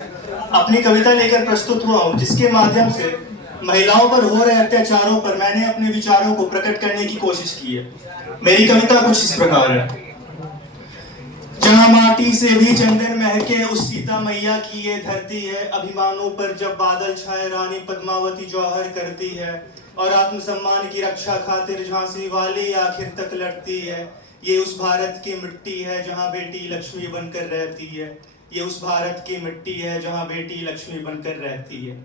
अपनी कविता लेकर प्रस्तुत हुआ हूँ जिसके माध्यम से महिलाओं पर हो रहे अत्याचारों पर मैंने अपने विचारों को प्रकट करने की कोशिश की है। मेरी कविता कुछ इस प्रकार है। जहाँ माटी से भी चंदन महके उस सीता मैया की ये धरती है। अभिमानों पर जब बादल छाए रानी पद्मावती जौहर करती है। और आत्मसम्मान की रक्षा खातिर झांसी वाली आखिर तक लड़ती है। ये उस भारत की मिट्टी है जहाँ बेटी लक्ष्मी बनकर रहती है। ये उस भारत की मिट्टी है जहाँ बेटी लक्ष्मी बनकर रहती है।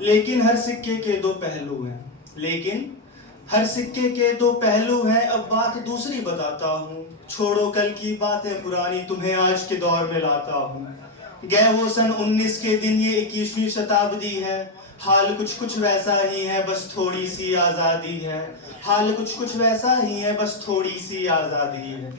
लेकिन हर सिक्के के दो पहलू हैं। लेकिन हर सिक्के के दो पहलू हैं। अब बात दूसरी बताता हूँ। छोड़ो कल की बातें पुरानी, तुम्हें आज के दौर में लाता हूँ। गए वो सन 19 के दिन, ये 21वीं शताब्दी है। हाल कुछ कुछ वैसा ही है, बस थोड़ी सी आजादी है। हाल कुछ कुछ वैसा ही है, बस थोड़ी सी आजादी है।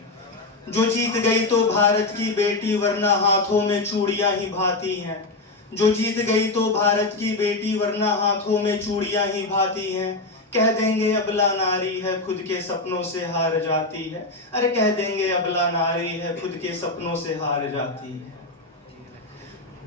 जो जीत गई तो भारत की बेटी, वरना हाथों में चूड़ियां ही भाती हैं। जो जीत गई तो भारत की बेटी, वरना हाथों में चूड़ियां ही भाती हैं। कह देंगे अबला नारी है, खुद के सपनों से हार जाती है। अरे कह देंगे अबला नारी है, खुद के सपनों से हार जाती है।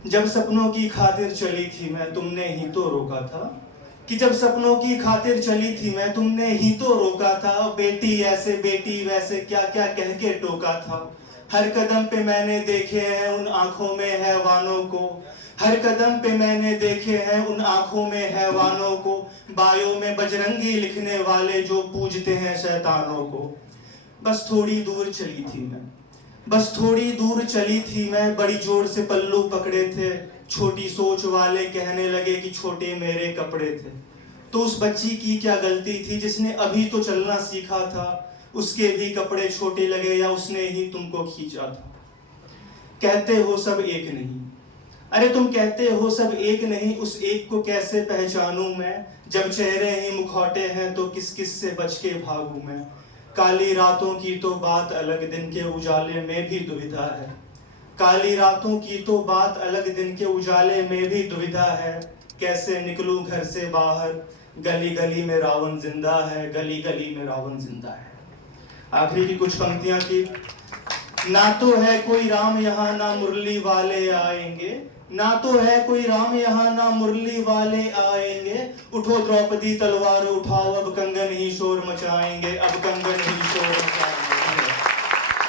जब सपनों की खातिर चली थी मैं, तुमने ही तो रोका था। कि जब सपनों की खातिर चली थी मैं, तुमने ही तो रोका था। बेटी ऐसे बेटी वैसे क्या क्या कह के टोका था। हर कदम पे मैंने देखे हैं उन आंखों में हैवानों को। हर कदम पे मैंने देखे हैं उन आंखों में हैवानों को। बायों में बजरंगी लिखने वाले जो पूजते हैं शैतानों को। बस थोड़ी दूर चली थी मैं, बस थोड़ी दूर चली थी मैं। बड़ी जोर से पल्लू पकड़े थे। छोटी सोच वाले कहने लगे कि छोटे मेरे कपड़े थे। तो उस बच्ची की क्या गलती थी जिसने अभी तो चलना सीखा था। उसके भी कपड़े छोटे लगे या उसने ही तुमको खींचा था। कहते हो सब एक नहीं, अरे तुम कहते हो सब एक नहीं। उस एक को कैसे पहचानूं मैं, जब चेहरे ही मुखौटे हैं तो किस किस से बच के भागूं मैं। काली रातों की तो बात अलग, दिन के उजाले में भी दुविधा है। काली रातों की तो बात अलग, दिन के उजाले में भी दुविधा है। कैसे निकलूं घर से बाहर, गली गली में रावण जिंदा है। गली गली में रावण जिंदा है। आखिरी की कुछ पंक्तियां थी। ना तो है कोई राम यहाँ ना मुरली वाले आएंगे। ना तो है कोई राम यहाँ ना मुरली वाले आएंगे। उठो द्रौपदी तलवार उठाओ, अब कंगन ही शोर मचाएंगे। अब कंगन ही शोर मचाएंगे।